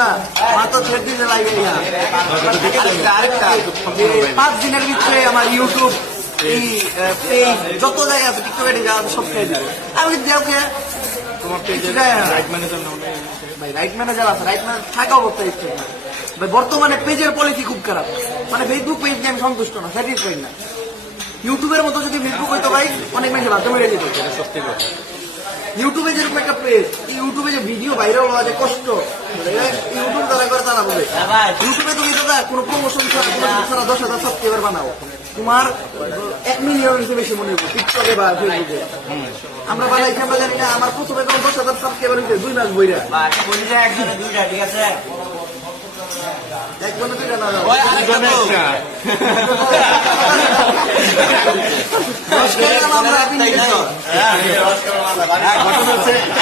না মাত্র 6 দিনে লাগে আরেকটা 5 দিনের ভিতরে আমার ইউটিউব এই যত জায়গা আছে টিকটকে সব খেয়ে দিবে আমি দেও কে তোমার পেজে রাইট ম্যানেজার নাও ভাই রাইট ম্যানেজার আছে রাইট ম্যানেজার থাকা অবস্থায় ইচ্ছে ভাই বর্তমানে পেজের পলিসি খুব খারাপ মানে ফেসবুক পেজ নিয়ে আমি সন্তুষ্ট না স্যাটিসফাইড না ইউটিউবের মতো যদি ফেসবুক হইতো ভাই অনেক মানুষ বাধ্য মেরে যেত সত্যি কথা ইউটিউবে যেরকম একটা পেজ ইউটিউবে যে ভিডিও ভাইরাল হওয়া যে কষ্ট ইউটিউব দ্বারা করে তারা বলে ইউটিউবে তুমি দাদা কোনো প্রমোশন ছাড়া 10,000 সাবস্ক্রাইবার বানাও তোমার 1 মিলিয়ন বেশি মনে হবে টিকটকে বা ফেসবুকে আমরা বানাইছি আমরা জানি না আমার প্রথমে যখন 10,000 সাবস্ক্রাইবার হয়েছে 2 মাস বইরা একজনে দুইটা ঠিক আছে একজনে দুইটা না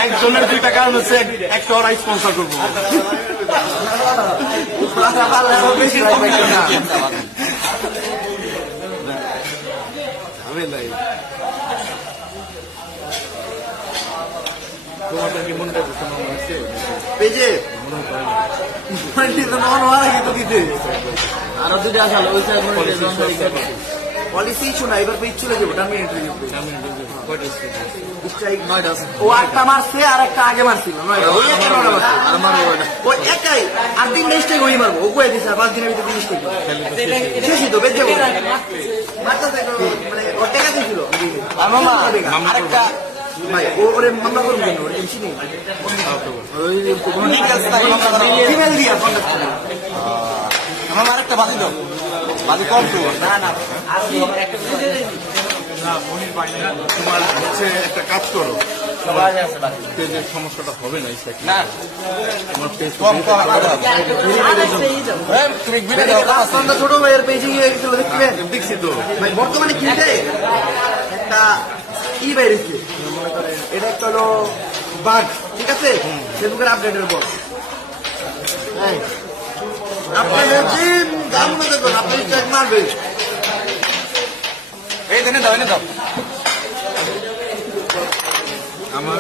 একজনের 2টা কারণ হচ্ছে একটা ওরা স্পন্সর করবো তোমাদের কি মনে হচ্ছে পেজে আরো দুটো আসালো পলিসি শোনা এবার পেজ চলে যাবো ও 8টা মারছে আর একটা আগে মারছিল ওই একাই আর 3 নেক্সটাই ওই মারবো ও কয়ে দিছে 5 দিনের ভিতরে জিনিস করবো শেষই তো বেঁচে যাবো মানে ওর টাকা দিয়েছিল আরেকটা ভাই ওরে মামলা করুন কেন ওর টেনশন নেই ফিমেল দিয়া আমার আরেকটা বাজি দাও বাজি কম তো না না তোমার হচ্ছে একটা কাজ করো পেজের সমস্যাটা হবে না না তোমার পেজ ছোট ভাইয়ের পেজে দেখছি তো ভাই বর্তমানে কি একটা কি বাইরেছে এটা একটা হলো বাঘ ঠিক আছে ফেসবুকের আপডেটের পর আপনাদের যে দাম না দেখুন আপনি চেক মারবে এই দেনে দাও এনে দাও আমার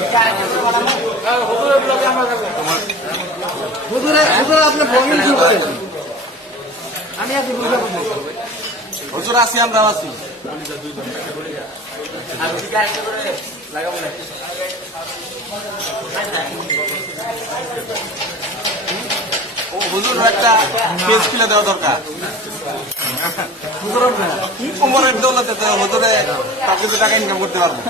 হুজুরে আপনার ব্লগিং শুরু করেন আমি আছি হুজুর আছি আমরা আছি হুজুর একটা পেজ খুলে দেওয়া দরকার কোমরের দৌলতে হুজুরে তার কিছু টাকা ইনকাম করতে পারবো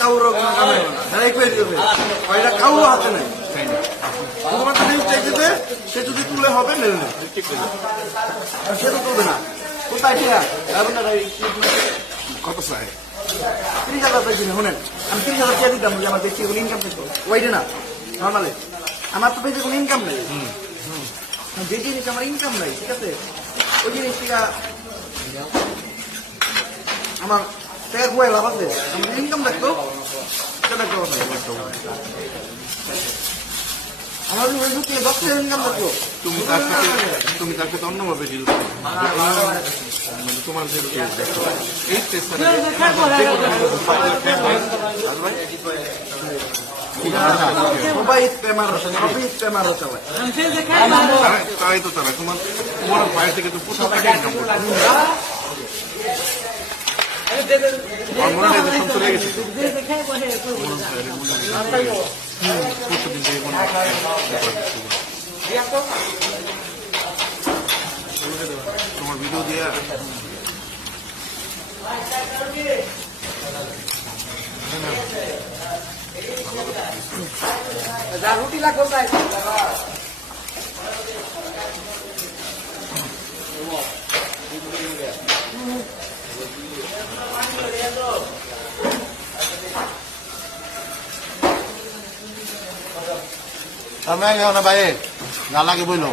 কাউর কাউর হাতে নাই শুধুমাত্র নিউজ চাইছে সে যদি তুলে হবে মেলে নেই সে তো তুলবে না কোথায় কত চাই 30,000 পাইছি না শোনেন আমি 30,000 টাকা দিতাম আমার বেশি কোনো ইনকাম থাকতো ওইটা না নর্মালি আমার তো বেশি কোনো ইনকাম নেই যে জিনিস আমার ইনকাম নাই ঠিক আছে ওই জিনিসটা আমার টাকা খুয়াই লাভ আছে আমার ইনকাম থাকতো সেটা একটা কথা আমার যদি 10 টাকা ইনকাম থাকতো তুমি তাকে তো অন্যভাবে ডিল তোমার যে এই সবাই প্রেমার চালায় তাই তো তারা তোমার বাইরে থেকে তো প্রচুর টাকা ইনকাম করতে মনিটাইজেশন চলে গেছে তো। প্রতিদিন থেকে তোমার ভিডিও দিয়ে রুটি লাগবে তাই আমি ভাই না লাগে বইলো